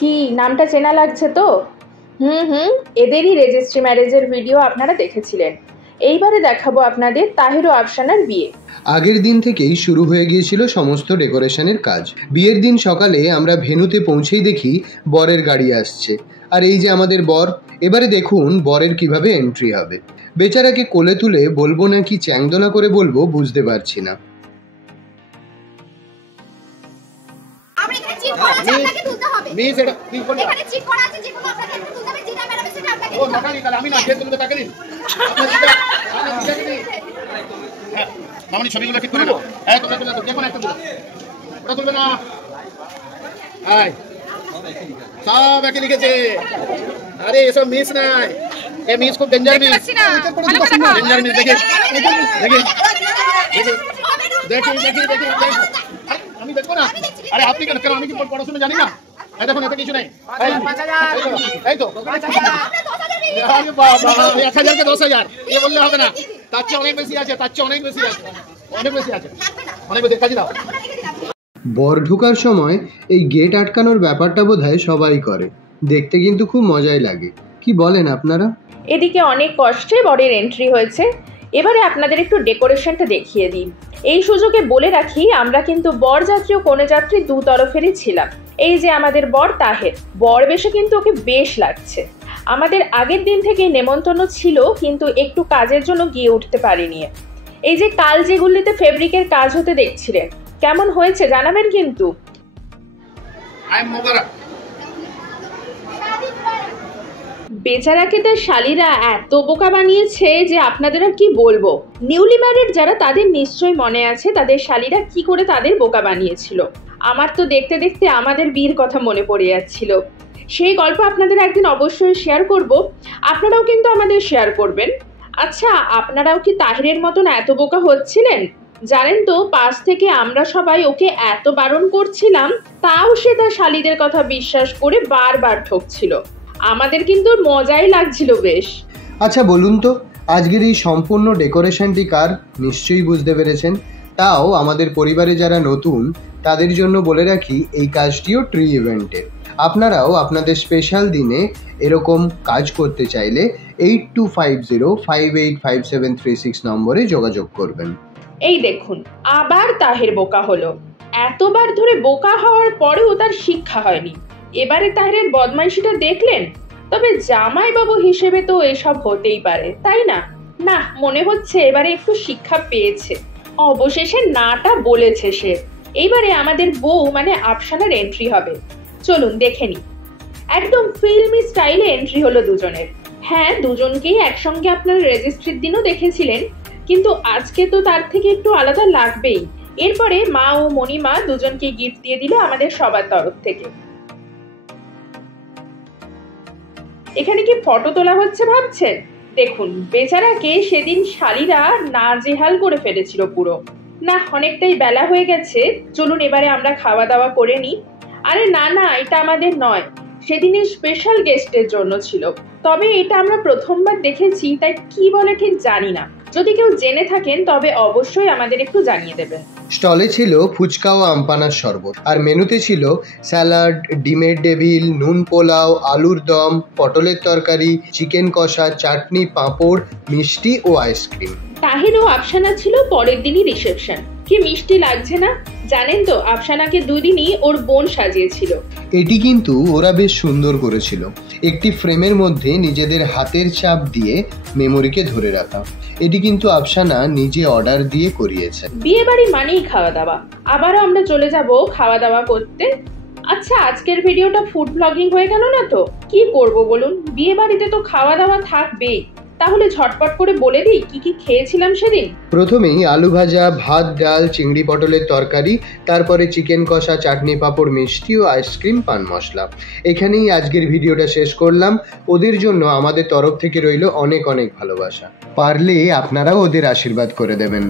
কি নামটা চেনা লাগছে তো? এদেরই রেজিস্ট্রি ম্যারেজের ভিডিও আপনারা দেখেছিলেন। এইবারে দেখাবো আপনাদের তাহির ও আফসানার বিয়ে। আগের দিন থেকেই শুরু হয়ে গিয়েছিল সমস্ত ডেকোরেশনের কাজ। বিয়ের দিন সকালে আমরা ভেন্যুতে পৌঁছেই দেখি বরের গাড়ি আসছে, আর এই যে আমাদের বর। এবারে দেখুন বরের কিভাবে এন্ট্রি হবে। বেচারাকে কোলে তুলে বলবো না কি চ্যাংদোলা করে বলবো বুঝতে পারছি না। ছবিগুলো ঠিক করে সব একই লিখেছে। আরে এসব মিস নাই, এই মিস খুব ডেঞ্জার মিস, ডেঞ্জার মিস। দেখি আমি দেখবো না। আরে আপনি কেন কেন আমি কি পড়াশোনা জানি না? দেখুন এতে কিছু নাই। এই তো 1000 কে 10,000 এ বললে হবে না, তার চেয়ে অনেক বেশি আছে, তার চেয়ে অনেক বেশি আছে, অনেক বেশি আছে, অনেক বেশি। কাজে দাও। বর ঢোকার সময় এই গেট আটকানোর ব্যাপারটা বোধহয় সবাই করে, দেখতে কিন্তু খুব মজাই লাগে। কি বলেন আপনারা? এদিকে অনেক কষ্টে বরের এন্ট্রি হয়েছে। এবারে আপনাদের একটু ডেকোরেশনটা দেখিয়ে দিই। এই সুযোগে বলে রাখি, আমরা কিন্তু বরযাত্রী ও কনেযাত্রী দু তরফেরই ছিলাম। এই যে আমাদের বর তাহের, বর বেশে কিন্তু ওকে বেশ লাগছে। আমাদের আগের দিন থেকেই নেমন্তন্ন ছিল, কিন্তু একটু কাজের জন্য গিয়ে উঠতে পারিনি। এই যে কাল যেগুলিতে ফেব্রিকের কাজ হতে দেখছিলেন, কেমন হয়েছে জানাবেন কিন্তু। বেচারাকে তার শালীরা এত বোকা বানিয়েছে যে আপনাদের আর কি বলবো। নিউলি ম্যারিড যারা, তাদের নিশ্চয়ই মনে আছে তাদের শালীরা কি করে তাদের বোকা বানিয়েছিল। আমার তো দেখতে দেখতে আমাদের বিয়ের কথা মনে পড়ে যাচ্ছিল। সেই গল্প আপনাদের একদিন অবশ্যই শেয়ার করব, আপনারাও কিন্তু আমাদের শেয়ার করবেন। আচ্ছা, আপনারাও কি তাহিরের মতন এত বোকা হচ্ছিলেন? জানেন তো, পাশ থেকে আমরা সবাই ওকে এত বারণ করছিলাম, তাও সে তার শালীদের কথা বিশ্বাস করে বারবার ঠকছিল। আমাদের কিন্তু মজাই লাগছিল বেশ। আচ্ছা বলুন তো, আজকের এই সম্পূর্ণ ডেকোরেশনটি কার? নিশ্চয়ই বুঝতে পেরেছেন। তাও আমাদের পরিবারে যারা নতুন তাদের জন্য বলে রাখি, এই কাজটিও ট্রি ইভেন্টের। আপনারাও আপনাদের স্পেশাল দিনে এরকম কাজ করতে চাইলে 8250585736 নম্বরে যোগাযোগ করবেন। এই দেখুন, আবার তাহের বোকা হলো। এতবার ধরে বোকা হওয়ার পরেও তার শিক্ষা হয়নি। এবারে তাহেরের বদমাইশিটা দেখলেন? তবে জামাইবাবু হিসেবে তো এসব হতেই পারে, তাই না? না, মনে হচ্ছে এবারে একটু শিক্ষা পেয়েছে। অবশেষে নাটা বলেছে সে। এইবারে আমাদের বউ মানে আফসানার এন্ট্রি হবে। চলুন দেখে নি। একদম ফিল্মি স্টাইলে এন্ট্রি হলো দুজনের। হ্যাঁ, দুজনকেই একসঙ্গে আপনার রেজিস্ট্রির দিনও দেখেছিলেন, কিন্তু আজকে তো তার থেকে একটু আলাদা লাগবেই। এরপরে মা ও মণিমা দুজনকে গিফট দিয়ে দিল আমাদের সবার তরফ থেকে। এখানে কি ফটো তোলা হচ্ছে ভাবছেন? দেখুন, বেচারাকে সেদিন শালীরা নাজেহাল করে ফেলেছিল পুরো। না, অনেকটাই বেলা হয়ে গেছে, চলুন এবারে আমরা খাওয়া দাওয়া করে নিই। আরে না না, এটা আমাদের নয়, সেদিনের স্পেশাল গেস্টের জন্য ছিল। তবে এটা আমরা প্রথমবার দেখেছি, তাই কি বলে ঠিক জানি না। যদি কেউ জেনে থাকেন তবে অবশ্যই আমাদের একটু জানিয়ে দেবেন। স্টলে ছিল ফুচকা ও আমপানার শরবত, আর মেনুতে ছিল স্যালাড, ডিমের ডেভিল, নুন পোলাও, আলুর দম, পটলের তরকারি, চিকেন কষা, চাটনি, পাঁপড়, মিষ্টি ও আইসক্রিম। তাহির ও আফসানা ছিল পরের দিনই রিসেপশন। কি মিষ্টি লাগছে না? জানেন তো, আফসানাকে দুদিনই ওর বোন সাজিয়েছিল। এটি কিন্তু ওরা বেশ সুন্দর করেছিল, একটি ফ্রেমের মধ্যে নিজেদের হাতের ছাপ দিয়ে মেমোরিকে ধরে রাখা। এটি কিন্তু আফসানা নিজে অর্ডার দিয়ে করিয়েছে। বিয়ে বাড়ি মানেই খাওয়া দাওয়া। আবারও আমরা চলে যাব খাওয়া দাওয়া করতে। আচ্ছা, আজকের ভিডিওটা ফুড ব্লগিং হয়ে গেল না তো? কি করব বলুন, বিয়ে বাড়িতে তো খাওয়া দাওয়া থাকবেই। তাহলে ঝটপট করে বলে দিই কি কি খেয়েছিলাম সেদিন। প্রথমেই আলু ভাজা, ভাত, ডাল, চিংড়ি পটলের তরকারি, তারপরে চিকেন কষা, চাটনি, পাঁপড়, মিষ্টি ও আইসক্রিম, পান মশলা। এখানেই আজকের ভিডিওটা শেষ করলাম। ওদের জন্য আমাদের তরফ থেকে রইল অনেক অনেক ভালোবাসা। পারলে আপনারাও ওদের আশীর্বাদ করে দেবেন।